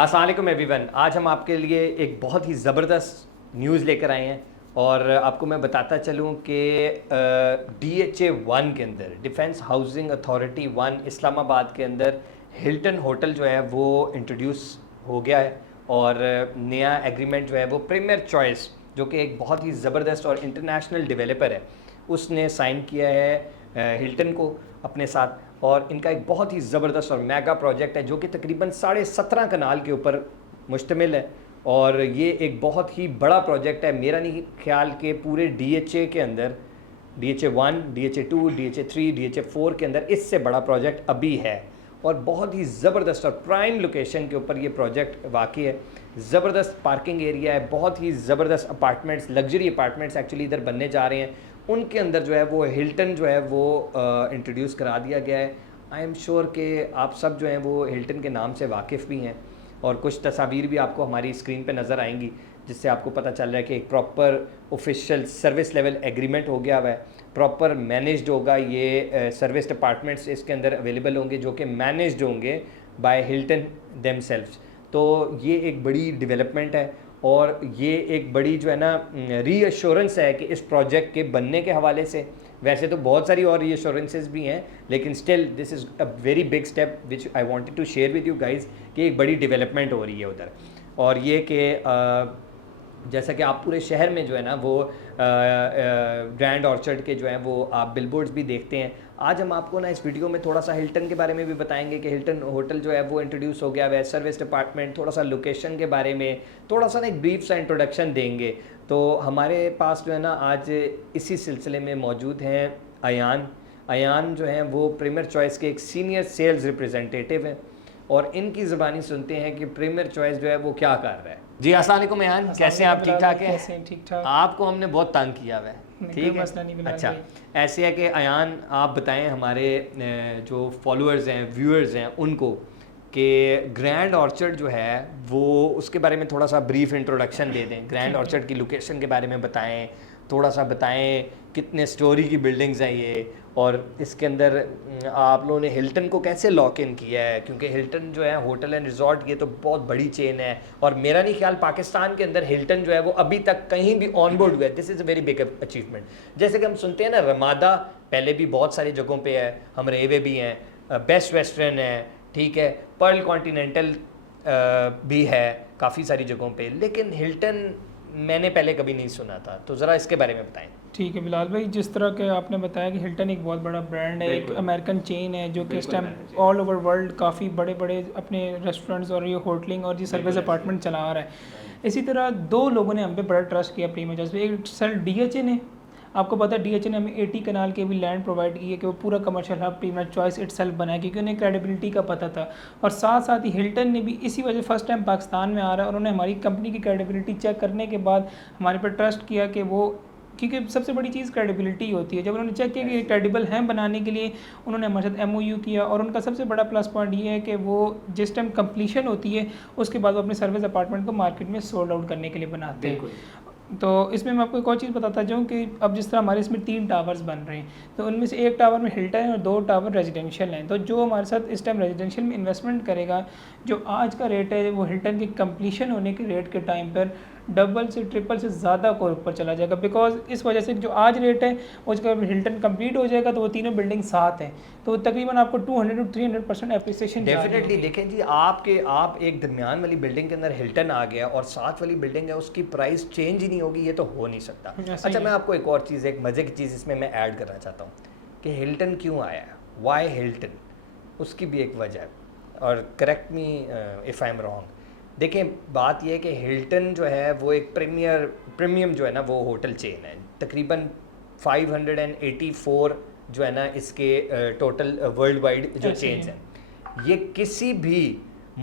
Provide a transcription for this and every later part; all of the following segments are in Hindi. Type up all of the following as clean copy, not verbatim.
अस्सलाम वालेकुम एवरीवन। आज हम आपके लिए एक बहुत ही ज़बरदस्त न्यूज़ लेकर आए हैं और आपको मैं बताता चलूँ कि DHA 1 के अंदर डिफेंस हाउसिंग अथॉरिटी 1 इस्लामाबाद के अंदर हिल्टन होटल जो है वो इंट्रोड्यूस हो गया है और नया एग्रीमेंट जो है वो प्रीमियर चॉइस जो कि एक बहुत ही ज़बरदस्त और इंटरनेशनल डेवलपर है उसने साइन किया है हिल्टन को अपने साथ। और इनका एक बहुत ही ज़बरदस्त और मेगा प्रोजेक्ट है जो कि तकरीबन 17.5 कनाल के ऊपर मुश्तमिल है और ये एक बहुत ही बड़ा प्रोजेक्ट है। मेरा नहीं ख्याल के पूरे DHA के अंदर DHA 1, DHA 2, DHA 3, DHA 4 के अंदर इससे बड़ा प्रोजेक्ट अभी है और बहुत ही ज़बरदस्त और प्राइम लोकेशन के ऊपर ये प्रोजेक्ट वाक़ई है। ज़बरदस्त पार्किंग एरिया है, बहुत ही ज़बरदस्त अपार्टमेंट्स, लग्जरी अपार्टमेंट्स एक्चुअली इधर बनने जा रहे हैं। उनके अंदर जो है वो हिल्टन जो है वो इंट्रोड्यूस करा दिया गया है। आई एम श्योर कि आप सब जो हैं वो हिल्टन के नाम से वाकिफ़ भी हैं और कुछ तस्वीर भी आपको हमारी स्क्रीन पे नज़र आएंगी जिससे आपको पता चल रहा है कि एक proper official service level agreement हो गया हुआ है, प्रॉपर मैनेज्ड होगा। ये सर्विस अपार्टमेंट्स इसके अंदर अवेलेबल होंगे जो कि मैनेज्ड होंगे बाय हिल्टन देमसेल्व्स। तो ये एक बड़ी डेवलपमेंट है और ये एक बड़ी जो है ना रीअश्योरेंस है कि इस प्रोजेक्ट के बनने के हवाले से। वैसे तो बहुत सारी और रीअश्योरेंसेस भी हैं लेकिन still this is a very big step which I wanted to share with you guys कि एक बड़ी डेवलपमेंट हो रही है उधर। और ये कि जैसा कि आप पूरे शहर में जो है ना वो ग्रैंड ऑर्चर्ड के जो है वो आप बिलबोर्ड्स भी देखते हैं। आज हम आपको ना इस वीडियो में थोड़ा सा हिल्टन के बारे में भी बताएंगे कि हिल्टन होटल जो है वो इंट्रोड्यूस हो गया है, सर्विस डिपार्टमेंट, थोड़ा सा लोकेशन के बारे में थोड़ा सा ना एक ब्रीफ सा इंट्रोडक्शन देंगे। तो हमारे पास जो है ना आज इसी सिलसिले में मौजूद हैं अयान जो हैं वो प्रीमियर चॉइस के एक सीनियर सेल्स रिप्रेजेंटेटिव हैं और इनकी ज़बानी सुनते हैं कि प्रीमियर चॉइस जो है वो क्या कर रहा है। जी अस्सलाम वालेकुम अयान, कैसे हैं आप? ठीक ठाक हैं? कैसे हैं? ठीक ठाक। आपको हमने बहुत तंग किया हुआ है, ठीक है? अच्छा, ऐसे है कि अयान आप बताएं हमारे जो फॉलोअर्स हैं, व्यूअर्स हैं उनको कि ग्रैंड ऑर्चर्ड जो है वो उसके बारे में थोड़ा सा ब्रीफ इंट्रोडक्शन दे दें। ग्रैंड ऑर्चर्ड की लोकेशन के बारे में बताएं, थोड़ा सा बताएं कितने स्टोरी की बिल्डिंग्स हैं ये और इसके अंदर आप लोगों ने हिल्टन को कैसे लॉक इन किया है, क्योंकि हिल्टन जो है होटल एंड रिजॉर्ट ये तो बहुत बड़ी चेन है और मेरा नहीं ख्याल पाकिस्तान के अंदर हिल्टन जो है वो अभी तक कहीं भी ऑन बोर्ड हुआ है। This is a very big achievement. जैसे कि हम सुनते हैं ना रमादा पहले भी बहुत सारी जगहों पे है, हम रेवे भी हैं, बेस्ट वेस्टर्न है, ठीक है, पर्ल कॉन्टिनेंटल भी है काफ़ी सारी जगहों पे, लेकिन हिल्टन मैंने पहले कभी नहीं सुना था। तो ज़रा इसके बारे में बताएं। ठीक है बिलाल भाई, जिस तरह के आपने बताया कि हिल्टन एक बहुत बड़ा ब्रांड है, एक अमेरिकन चेन है जो कि इस टाइम ऑल ओवर वर्ल्ड काफ़ी बड़े बड़े अपने रेस्टोरेंट्स और ये होटलिंग और ये सर्विस अपार्टमेंट चला रहा है। इसी तरह दो लोगों ने हम पे बड़ा ट्रस्ट किया प्रीमियर चॉइस पे। एक सर DHA ने, आपको पता है DHA ने हमें 80 कनाल के भी लैंड प्रोवाइड की है कि वो पूरा commercial hub premier choice itself बनाया क्योंकि उन्हें क्रेडिबिलिटी का पता था। और साथ साथ ही हिल्टन ने भी इसी वजह फर्स्ट टाइम पाकिस्तान में आ रहा है और उन्होंने हमारी कंपनी की क्रेडिबिलिटी चेक करने के बाद हमारे पर ट्रस्ट किया कि वो, क्योंकि सबसे बड़ी चीज़ क्रेडिबिलिटी होती है। जब उन्होंने चेक किया कि क्रेडिबल हैं बनाने के लिए, उन्होंने हमारे साथ MOU किया और उनका सबसे बड़ा प्लस पॉइंट ये है कि वो जिस टाइम कंप्लीशन होती है उसके बाद वो अपने सर्विस अपार्टमेंट को मार्केट में सोल्ड आउट करने के लिए बनाते हैं। तो इसमें मैं आपको एक और चीज़ बताता जाऊँ कि अब जिस तरह हमारे इसमें 3 टावर्स बन रहे हैं तो उनमें से एक टावर में हिल्टन है और 2 टावर रेजिडेंशियल हैं। तो जो हमारे साथ इस टाइम रेजिडेंशियल में इन्वेस्टमेंट करेगा, जो आज का रेट है वो हिल्टन के कंप्लीशन होने के रेट के टाइम पर डबल से ट्रिपल से ज़्यादा को ऊपर चला जाएगा। बिकॉज इस वजह से जो आज रेट है वो जब हिल्टन कंप्लीट हो जाएगा तो वो तीनों बिल्डिंग साथ हैं तो तकरीबन आपको 200 to 300% एप्रिसिएशन डेफिनेटली। देखें जी, आप एक दरमियान वाली बिल्डिंग के अंदर हिल्टन आ गया और साथ वाली बिल्डिंग है उसकी प्राइस चेंज ही नहीं होगी, ये तो हो नहीं सकता। अच्छा, मैं आपको एक और चीज़, एक मज़े की चीज़ इसमें मैं ऐड करना चाहता हूँ कि हिल्टन क्यों आया, वाई हिल्टन, उसकी भी एक वजह है और correct me if I am wrong. देखें, बात यह है कि हिल्टन जो है वो एक प्रीमियम जो है ना वो होटल चेन है। तकरीबन 584 जो है ना इसके टोटल वर्ल्ड वाइड जो चेन्स हैं, ये किसी भी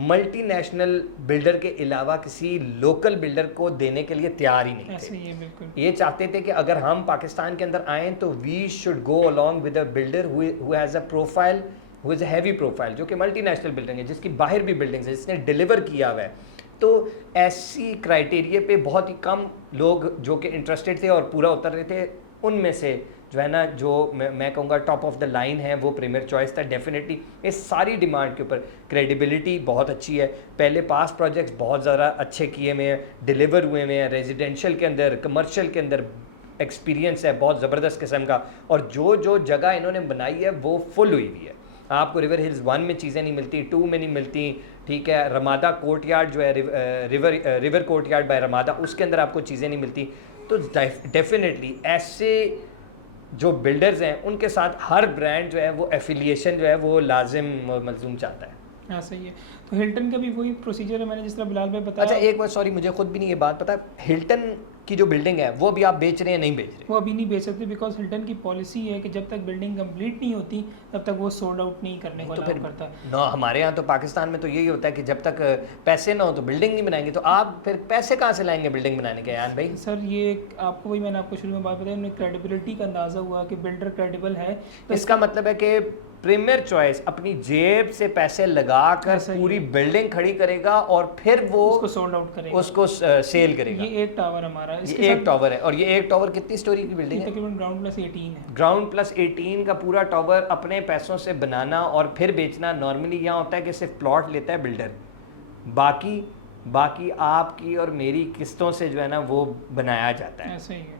मल्टीनेशनल बिल्डर के अलावा किसी लोकल बिल्डर को देने के लिए तैयार ही नहीं थे। ये चाहते थे कि अगर हम पाकिस्तान के अंदर आएँ तो we should go along with a builder who has a profile, who is a heavy profile, जो कि मल्टीनेशनल बिल्डिंग है, जिसकी बाहर भी बिल्डिंग्स है, जिसने डिलीवर किया हुआ है। तो ऐसी क्राइटेरिया पे बहुत ही कम लोग जो कि इंटरेस्टेड थे और पूरा उतर रहे थे, उनमें से जो है ना, जो मैं कहूँगा टॉप ऑफ द लाइन है, वो प्रीमियर चॉइस था डेफिनेटली। इस सारी डिमांड के ऊपर क्रेडिबिलिटी बहुत अच्छी है, पहले पास प्रोजेक्ट्स बहुत ज़्यादा अच्छे किए हुए हैं, डिलीवर हुए हुए हैं, रेजिडेंशियल के अंदर, कमर्शियल के अंदर एक्सपीरियंस है बहुत ज़बरदस्त किस्म का, और जो जो जगह इन्होंने बनाई है वो फुल हुई हुई है। आपको रिवर हिल्स 1 में चीज़ें नहीं मिलती, 2 में नहीं मिलती, ठीक है। रमादा कोर्टयार्ड जो है, रिवर कोर्टयार्ड बाय रमादा, उसके अंदर आपको चीज़ें नहीं मिलती। तो डेफिनेटली ऐसे जो बिल्डर्स हैं उनके साथ हर ब्रांड जो है वो एफिलिएशन जो है वो लाजिम मलजूम चाहता है। हाँ सही है। तो हिल्टन का भी वही प्रोसीजर है, मैंने जिस तरह बिलाल भाई बताया। अच्छा एक बार, सॉरी मुझे खुद भी नहीं ये बात पता, हिल्टन की जो बिल्डिंग है वो भी आप बेच रहे हैं, नहीं बेच रहे? वो अभी नहीं बेच सकते बिकॉज हिल्टन की पॉलिसी है कि जब तक बिल्डिंग कंप्लीट नहीं होती तब तक वो सोल्ड आउट नहीं करने को अलाउ करता। ना हमारे यहाँ तो पाकिस्तान में तो यही होता है कि जब तक पैसे ना हो तो बिल्डिंग नहीं बनाएंगे। तो आप फिर पैसे कहाँ से लाएंगे बिल्डिंग बनाने के यार भाई? सर ये आपको वही मैंने आपको शुरू में बात बताई, उन्हें क्रेडिबिलिटी का अंदाज़ा हुआ कि बिल्डर क्रेडिबल है। तो इसका मतलब है कि प्रीमियर चॉइस अपनी जेब से पैसे लगाकर पूरी बिल्डिंग खड़ी करेगा और फिर वो उसको सोल्ड आउट करेगा, उसको सेल करेगा। ये एक टावर हमारा, ये एक टावर है, और ये एक टावर कितनी स्टोरी की बिल्डिंग है? तकरीबन ग्राउंड प्लस 18 है। ग्राउंड प्लस 18 का पूरा टावर अपने पैसों से बनाना और फिर बेचना। नॉर्मली यहाँ होता है कि सिर्फ प्लॉट लेता है बिल्डर, बाकी आपकी और मेरी किस्तों से जो है ना वो बनाया जाता है। ऐसे ही है,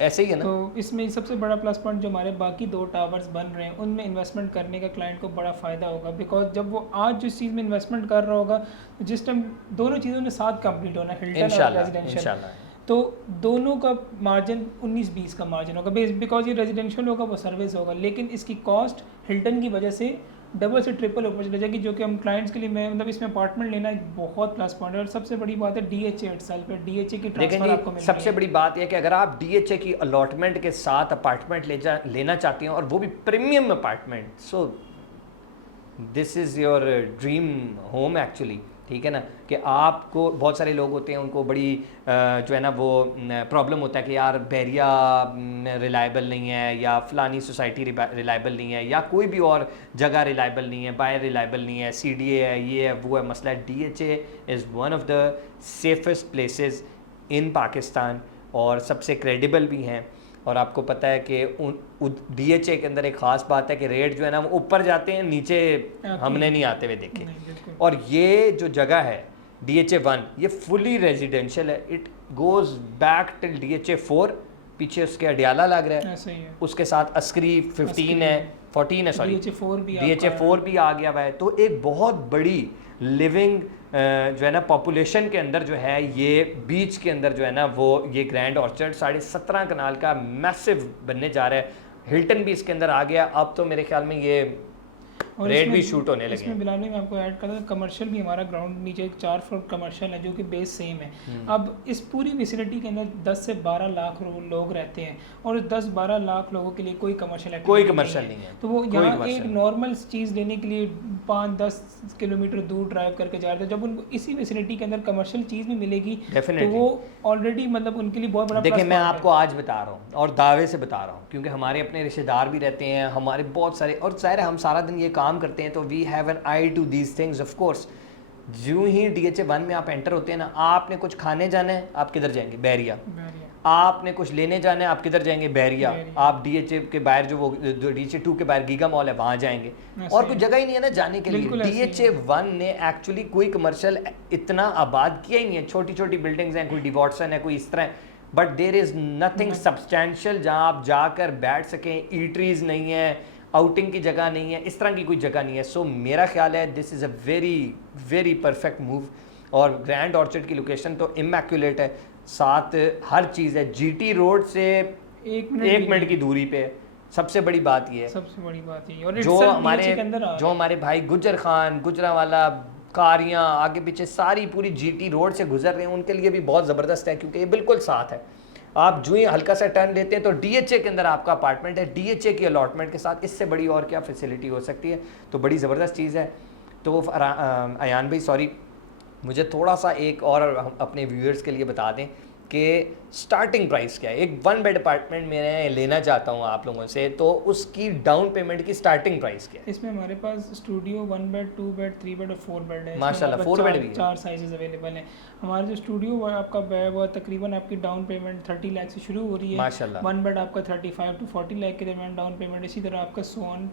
ऐसे ही है ना। तो इसमें सबसे बड़ा प्लस पॉइंट जो हमारे बाकी 2 टावर्स बन रहे हैं उनमें इन्वेस्टमेंट करने का क्लाइंट को बड़ा फ़ायदा होगा, बिकॉज जब वो आज जिस चीज़ में इन्वेस्टमेंट कर रहा होगा, तो जिस टाइम दोनों चीज़ों ने साथ कंप्लीट होना, हिल्टन और रेजिडेंशियल, तो दोनों का मार्जिन 19-20 का मार्जिन होगा, बिकॉज ये रेजिडेंशियल होगा वो सर्विस होगा, लेकिन इसकी कॉस्ट हिल्टन की वजह से डबल से ट्रिपल ऊपर चले जाएगी, जो कि हम क्लाइंट्स के लिए मैं मतलब इसमें अपार्टमेंट लेना एक बहुत प्लस पॉइंट है। और सबसे बड़ी बात है DHA इटसेल्फ पे, DHA की ट्रांसफर आपको मिल रही है। सबसे बड़ी बात यह कि अगर आप DHA की अलॉटमेंट के साथ अपार्टमेंट लेना चाहते हैं और वो भी premium apartment, so this is your dream home actually, ठीक है ना। कि आपको बहुत सारे लोग होते हैं उनको बड़ी जो है ना वो प्रॉब्लम होता है कि यार बैरिया रिलायबल नहीं है, या फलानी सोसाइटी रिलायबल नहीं है, या कोई भी और जगह रिलायबल नहीं है, बायर रिलायबल नहीं है, CDA है, ये है वो है, मसला है। DHA is one of the safest places in Pakistan और सबसे क्रेडिबल भी हैं। और आपको पता है कि DHA के अंदर एक ख़ास बात है कि रेट जो है ना वो ऊपर जाते हैं, नीचे हमने नहीं आते हुए देखे। और ये जो जगह है DHA 1 ये फुली रेजिडेंशियल है, it goes back till DHA 4, पीछे उसके अडियाला लग रहा है, ऐसा ही है। उसके साथ अस्करी 14 है सॉरी, DHA 4 भी आ गया हुआ है। तो एक बहुत बड़ी लिविंग जो है ना पॉपुलेशन के अंदर जो है, ये बीच के अंदर जो है ना वो ये ग्रैंड ऑर्चर्ड 17.5 कनाल का मैसिव बनने जा रहा है। हिल्टन भी इसके अंदर आ गया, अब तो मेरे ख्याल में ये रेट भी शूट होने लगे। इसमें बिलाल में मैं आपको ऐड करता हूँ, कमर्शियल भी हमारा ग्राउंड नीचे एक 4 फ्लोर कमर्शियल है जो कि बेस सेम है। अब इस पूरी विसिनिटी के अंदर 10 से 12 लाख लोग रहते हैं, और 10-12 लाख लोगों के लिए कोई कमर्शियल नहीं है। तो वो यहाँ एक नॉर्मल चीज़ लेने के लिए 5-10 किलोमीटर दूर ड्राइव करके जा रहे थे, जब उनको इसी विसिनिटी के अंदर कमर्शियल चीज़ भी मिलेगी तो वो ऑलरेडी मतलब उनके लिए बहुत बड़ा। देखिए मैं आपको आज बता रहा हूँ और दावे से बता रहा हूँ, क्योंकि हमारे अपने रिश्तेदार भी रहते हैं, हमारे बहुत सारे, और ज़ाहिर है हम सारा दिन ये काम करते हैं तो we have an eye to these things of course. यूं ही DHA 1 में आप एंटर होते हैं ना, आपने कुछ खाने जाना है आप किधर जाएंगे? बैरिया। आपने कुछ लेने जाना है आप किधर जाएंगे? बैरिया। आप DHA के बाहर जो वो DHA 2 के बाहर गीगा मॉल है वहाँ जाएंगे, और कुछ जगह ही नहीं है ना जाने के लिए। DHA 1 ने एक्चुअली कोई कमर्शियल इतना आबाद किया ही नहीं है, छोटी छोटी बिल्डिंग्स हैं, कोई डिवॉट्सन है, कोई इस तरह, but there is nothing substantial जहाँ आप जाकर बैठ सकें। ईटरीज नहीं है, आउटिंग की जगह नहीं है, इस तरह की कोई जगह नहीं है। सो मेरा ख्याल है this is a very very perfect move. और ग्रैंड ऑर्चर्ड की लोकेशन तो इमैक्युलेट है, साथ हर चीज़ है, GT रोड से 1 मिनट की दूरी पे। सबसे बड़ी बात ये है, सबसे बड़ी बात ये, और जो हमारे भाई गुजर खान, गुजरावाला, कारियाँ आगे पीछे सारी पूरी GT रोड से गुजर रहे हैं, उनके लिए भी बहुत ज़बरदस्त है, क्योंकि ये बिल्कुल साथ है। आप जो ही हल्का सा टर्न लेते हैं तो DHA के अंदर आपका अपार्टमेंट है, DHA की अलॉटमेंट के साथ, इससे बड़ी और क्या फैसिलिटी हो सकती है? तो बड़ी ज़बरदस्त चीज़ है। तो अयान भाई सॉरी, मुझे थोड़ा सा एक और अपने व्यूअर्स के लिए बता दें कि स्टार्टिंग प्राइस क्या है। एक 1 बेड अपार्टमेंट मैं लेना चाहता हूँ आप लोगों से, तो उसकी डाउन पेमेंट की स्टार्टिंग प्राइस क्या है? इसमें हमारे पास स्टूडियो 1 बेड, 2 बेड, 3 बेड और 4 बेड है। माशाल्लाह 4 बेड भी है। 4 साइजेस अवेलेबल हैं। हमारा जो स्टूडियो आपका है वो तकरीबन आपकी डाउन पेमेंट 30 लाख से शुरू हो रही है। माशाल्लाह। 1 बेड आपका 35 टू 40 लाख के दरमियान डाउन पेमेंट, इसी तरह आपका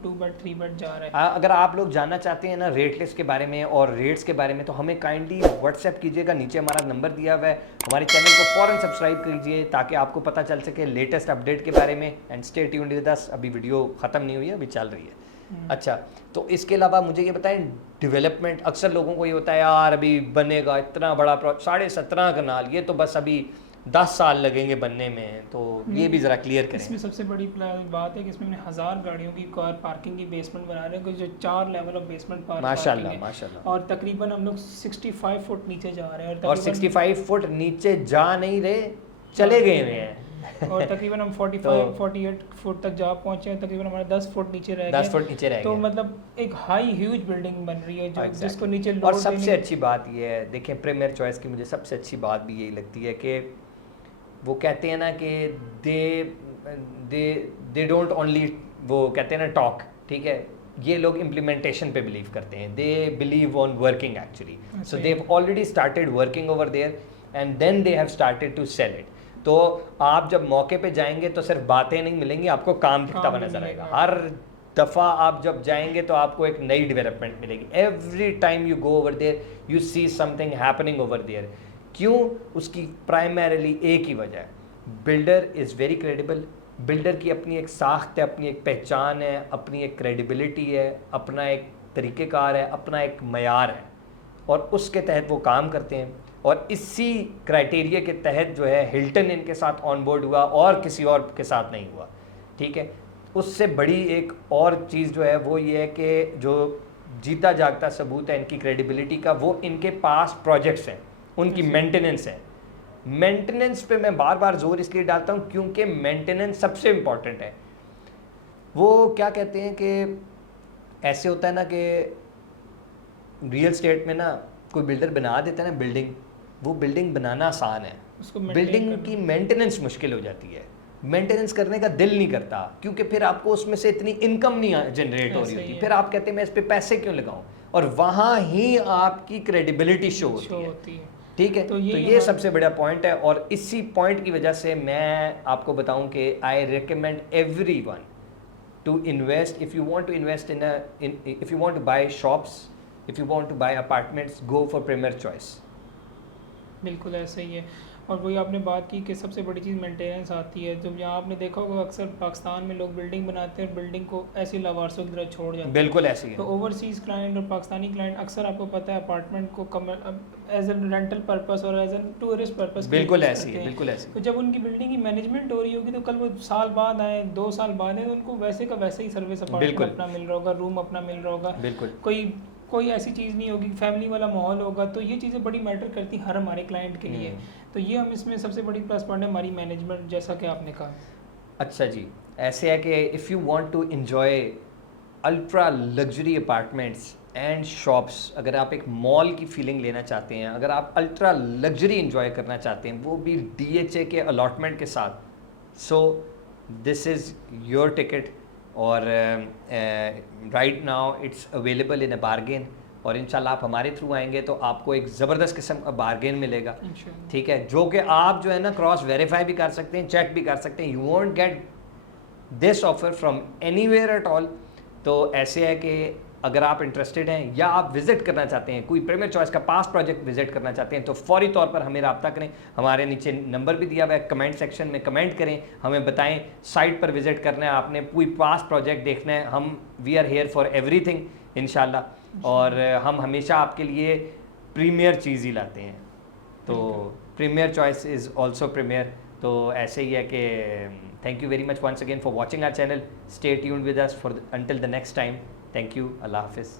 2 बेड 3 बेड जा रहा है। अगर आप लोग जानना चाहते हैं ना रेट लिस्ट के बारे में और रेट्स के बारे में, तो हमें काइंडली व्हाट्सएप कीजिएगा, नीचे हमारा नंबर दिया हुआ है। हमारे चैनल को फ़ौरन सब्सक्राइब कीजिए ताकि आपको पता चल सके लेटेस्ट अपडेट के बारे में। एंड स्टे ट्यून्ड विद अस। अभी वीडियो ख़त्म नहीं हुई है, अभी चल रही है। अच्छा, तो इसके अलावा मुझे ये बताएं, डेवलपमेंट अक्सर लोगों को ये होता है यार अभी बनेगा इतना बड़ा 17.5 कनाल, ये तो बस अभी 10 साल लगेंगे बनने में, तो ये भी ज़रा क्लियर करें। इसमें सबसे बड़ी बात है कि इसमें हमने 1000 गाड़ियों की कार पार्किंग की बेसमेंट बना रहे हैं, जो 4 लेवल ऑफ बेसमेंट माशाल्लाह माशाल्लाह। और तकरीबन हम लोग 65 फुट नीचे जा रहे हैं। और 65 फुट नीचे जा नहीं रहे, चले गए हैं और तकरीबन हम 48 फुट तक जा पहुंचे हैं। तकरीबन हमारे 10 फुट नीचे रह गए। 10 फुट नीचे रह गए। तो मतलब एक हाई ह्यूज बिल्डिंग बन रही है जो जिसको नीचे लोड। और सबसे अच्छी बात ये है, देखें प्रीमियर चॉइस की मुझे सबसे अच्छी बात भी यही लगती है कि वो कहते हैं ना कि दे डोंट ओनली, वो कहते हैं ना टॉक, ठीक है, ये लोग इम्प्लीमेंटेशन पे बिलीव करते हैं। They believe on working actually. So they have already started working over there and then they have started to sell it. तो आप जब मौके पे जाएंगे तो सिर्फ बातें नहीं मिलेंगी, आपको काम दिखता हुआ नजर आएगा। हर दफ़ा आप जब जाएंगे तो आपको एक नई डेवलपमेंट मिलेगी। Every time you go over there you see something happening over there. क्यों? उसकी प्राइमरीली एक ही वजह है, builder is very credible. Builder की अपनी एक साख्त है, अपनी एक पहचान है, अपनी एक क्रेडिबिलिटी है, अपना एक तरीक़ेकार है, अपना एक मयार है, और उसके तहत वो काम करते हैं। और इसी क्राइटेरिया के तहत जो है हिल्टन इनके साथ ऑन बोर्ड हुआ और किसी और के साथ नहीं हुआ, ठीक है। उससे बड़ी एक और चीज़ जो है वो ये है कि जो जीता जागता सबूत है इनकी क्रेडिबिलिटी का, वो इनके पास प्रोजेक्ट्स हैं, उनकी मेंटेनेंस है। मेंटेनेंस पे मैं बार बार जोर इसलिए डालता हूँ क्योंकि मेंटेनेंस सबसे इम्पॉर्टेंट है। वो क्या कहते हैं कि ऐसे होता है ना कि रियल स्टेट में ना कोई बिल्डर बना देता है ना बिल्डिंग, वो बिल्डिंग बनाना आसान है, बिल्डिंग की मेंटेनेंस मुश्किल हो जाती है। मेंटेनेंस करने का दिल नहीं करता क्योंकि फिर आपको उसमें से इतनी इनकम नहीं जनरेट हो रही होती, फिर आप कहते हैं मैं इस पे पैसे क्यों लगाऊं, और वहाँ ही आपकी क्रेडिबिलिटी शो होती है। ठीक है, तो ये सबसे बड़ा पॉइंट है। और इसी पॉइंट की वजह से मैं आपको बताऊं कि I recommend everyone to invest, if you want to invest if you want to buy shops, if you want to buy apartments, go for premier choice. बिल्कुल ऐसा ही है। और वही आपने बात की कि सबसे बड़ी चीज़ मेंटेनेंस आती है। जब यहाँ आपने देखा होगा अक्सर पाकिस्तान में लोग बिल्डिंग बनाते हैं और बिल्डिंग को ऐसी लावारसों की तरह छोड़ जाते हैं। बिल्कुल ऐसी है। तो ओवरसीज़ क्लाइंट और पाकिस्तानी क्लाइंट अक्सर आपको पता है अपार्टमेंट को एज ए रेंटल पर्पस और एज ए टूरिस्ट पर्पस बिल्कुल ऐसी है, बिल्कुल ऐसी। तो जब उनकी बिल्डिंग की मैनेजमेंट हो रही होगी तो कल वो साल बाद आए, 2 साल बाद आए, तो उनको वैसे का वैसे ही सर्विस अपार्टमेंट अपना मिल रहा होगा, रूम अपना मिल रहा होगा, बिल्कुल कोई ऐसी चीज़ नहीं होगी, फैमिली वाला माहौल होगा। तो ये चीज़ें बड़ी मैटर करती हर हमारे क्लाइंट के लिए। तो ये हम इसमें सबसे बड़ी प्लस पॉइंट है हमारी मैनेजमेंट, जैसा कि आपने कहा। अच्छा जी, ऐसे है कि if you want to enjoy ultra luxury apartments and shops, अगर आप एक मॉल की फीलिंग लेना चाहते हैं, अगर आप अल्ट्रा लग्जरी एंजॉय करना चाहते हैं वो भी DHA के अलॉटमेंट के साथ, so this is your ticket. और right now it's available in a bargain, और इंशाल्लाह आप हमारे थ्रू आएंगे तो आपको एक ज़बरदस्त किस्म का बारगेन मिलेगा, ठीक है, जो कि आप जो है ना क्रॉस वेरीफाई भी कर सकते हैं, चेक भी कर सकते हैं। You won't get this offer from anywhere at all. तो ऐसे है कि अगर आप इंटरेस्टेड हैं या आप विज़िट करना चाहते हैं, कोई प्रीमियर चॉइस का पास्ट प्रोजेक्ट विजिट करना चाहते हैं, तो फौरी तौर पर हमें रब्ता करें। हमारे नीचे नंबर भी दिया हुआ है, कमेंट सेक्शन में कमेंट करें, हमें बताएं साइट पर विजिट करना है आपने, कोई पास्ट प्रोजेक्ट देखना है, हम we are here for everything इंशाल्लाह। और हम हमेशा आपके लिए प्रीमियर चीज़ ही लाते हैं, तो premier choice is also premier. तो ऐसे ही है कि thank you very much once again for watching our channel. Stay tuned with us for until the next time. Thank you. Allah Hafiz.